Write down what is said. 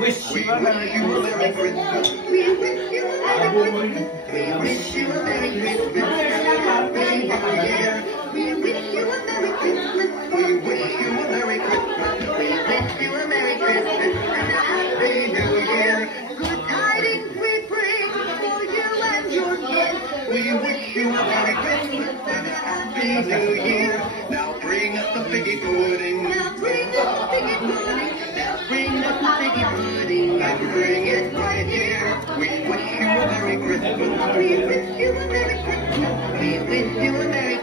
Wish you a Merry Christmas. We wish you a Merry Christmas. We wish you a Merry Christmas. Happy New Year. We wish you a Merry Christmas. We wish you a Merry Christmas. We wish you a Merry Christmas and a Happy New Year. Good tidings we bring for you and your kids. We wish you a Merry Christmas and a Happy New Year. Now bring us the figgy pudding. Now bring us the figgy pudding. Bring us the figgy pudding and bring it right here. We wish you a Merry Christmas. We wish you a Merry Christmas. We wish you a Merry